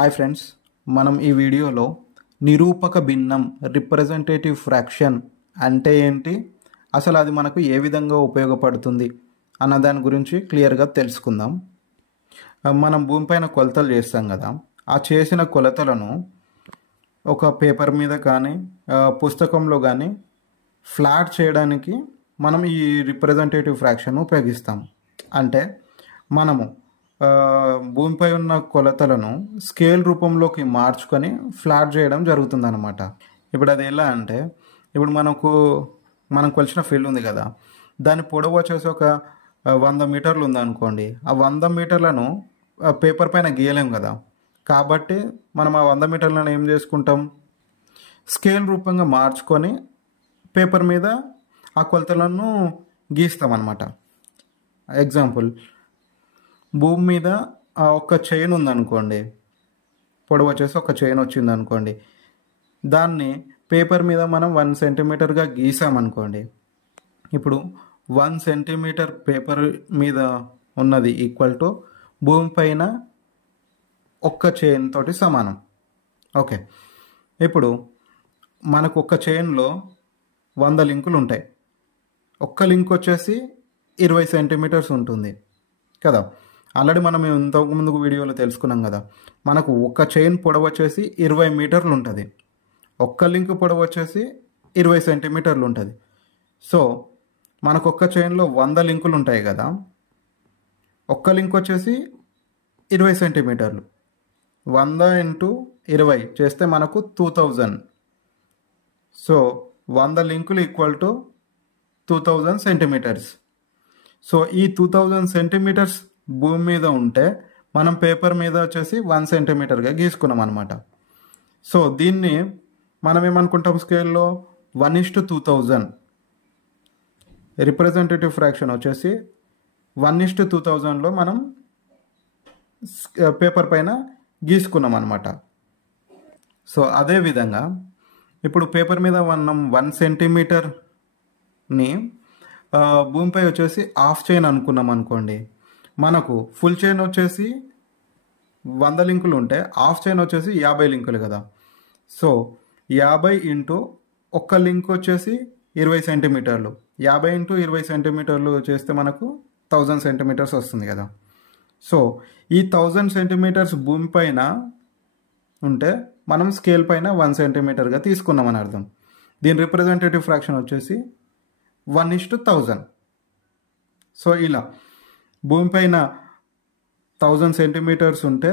Hi friends, మనం ఈ వీడియోలో నిరూపక భిన్నం రిప్రజెంటేటివ్ ఫ్రాక్షన్ అంటే ఏంటి, అసలు అది మనకు ఏ విధంగా ఉపయోగపడుతుంది అన్న దాని గురించి క్లియర్గా తెలుసుకుందాం. మనం భూమిపైన కొలతలు చేస్తాం కదా, ఆ చేసిన కొలతలను ఒక పేపర్ మీద కానీ పుస్తకంలో కానీ ఫ్లాట్ చేయడానికి మనం ఈ రిప్రజెంటేటివ్ ఫ్రాక్షన్ ఉపయోగిస్తాం. అంటే మనము భూమిపై ఉన్న కొలతలను స్కేల్ రూపంలోకి మార్చుకొని ఫ్లాట్ చేయడం జరుగుతుందన్నమాట. ఇప్పుడు అది ఎలా అంటే, ఇప్పుడు మనం కొలిచిన ఫీల్డ్ ఉంది కదా, దాని పొడవు వచ్చేసి ఒక 100 మీటర్లు ఉందనుకోండి. ఆ 100 మీటర్లను పేపర్ పైన గీయలేం కదా, కాబట్టి మనం ఆ 100 మీటర్లను ఏం చేసుకుంటాం, స్కేల్ రూపంగా మార్చుకొని పేపర్ మీద ఆ కొలతలను గీస్తామన్నమాట. ఎగ్జాంపుల్, భూమి మీద ఒక చైన్ ఉందనుకోండి, పొడవు వచ్చేసి ఒక చైన్ వచ్చింది అనుకోండి, దాన్ని పేపర్ మీద మనం 1 సెంటీమీటర్గా గీసామనుకోండి. ఇప్పుడు 1 సెంటీమీటర్ పేపర్ మీద ఉన్నది ఈక్వల్ టు భూమి పైన ఒక్క చైన్ తోటి సమానం. ఓకే, ఇప్పుడు మనకు ఒక్క చైన్లో 100 లింకులు ఉంటాయి. ఒక్క లింక్ వచ్చేసి 20 సెంటీమీటర్స్ ఉంటుంది కదా. ఆల్రెడీ మనం ఇంతకుముందు వీడియోలో తెలుసుకున్నాం కదా, మనకు ఒక చైన్ పొడవు వచ్చేసి 20 మీటర్లు ఉంటుంది, ఒక్క లింక్ పొడవు వచ్చేసి 20 సెంటీమీటర్లు ఉంటుంది. సో మనకు ఒక్క చైన్లో 100 లింకులు ఉంటాయి కదా, ఒక్క లింక్ వచ్చేసి 20 సెంటీమీటర్లు, 100 × 20 చేస్తే మనకు 2000. సో 100 లింకులు ఈక్వల్ టు 2000 సెంటీమీటర్స్. సో ఈ 2000 సెంటీమీటర్స్ భూమి మీద ఉంటే మనం పేపర్ మీద వచ్చేసి 1 సెంటీమీటర్గా గీసుకున్నాం అనమాట. సో దీన్ని మనం ఏమనుకుంటాం, స్కేల్లో 1:2000 రిప్రజెంటేటివ్ ఫ్రాక్షన్ వచ్చేసి 1:2000లో మనం పేపర్ పైన గీసుకున్నాం అనమాట. సో అదేవిధంగా ఇప్పుడు పేపర్ మీద మనం 1 సెంటీమీటర్ని భూమిపై వచ్చేసి హాఫ్ చైన్ అనుకున్నాం అనుకోండి, మనకు ఫుల్ చైన్ వచ్చేసి 100 లింకులు ఉంటే హాఫ్ చైన్ వచ్చేసి 50 లింకులు కదా. సో 50 × ఒక్క లింక్ వచ్చేసి 20 సెంటీమీటర్లు, 50 × 20 సెంటీమీటర్లు చేస్తే మనకు 1000 సెంటీమీటర్స్ వస్తుంది కదా. సో ఈ 1000 సెంటీమీటర్స్ భూమి పైన ఉంటే మనం స్కేల్ పైన 1 సెంటీమీటర్గా తీసుకున్నామని అర్థం. దీని రిప్రజెంటేటివ్ ఫ్రాక్షన్ వచ్చేసి 1:1000. సో ఇలా భూమిపైన 1000 సెంటీమీటర్స్ ఉంటే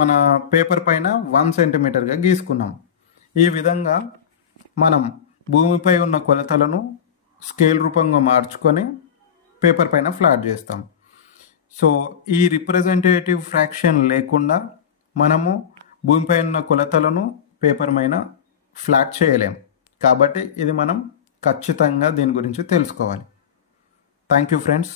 మన పేపర్ పైన 1 సెంటీమీటర్గా గీసుకున్నాం. ఈ విధంగా మనం భూమిపై ఉన్న కొలతలను స్కేల్ రూపంగా మార్చుకొని పేపర్ పైన ఫ్లాట్ చేస్తాం. సో ఈ రిప్రజెంటేటివ్ ఫ్రాక్షన్ లేకుండా మనము భూమిపై ఉన్న కొలతలను పేపర్ పైన ఫ్లాట్ చేయలేం. కాబట్టి ఇది మనం ఖచ్చితంగా దీని గురించి తెలుసుకోవాలి. Thank you friends.